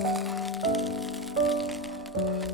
thank you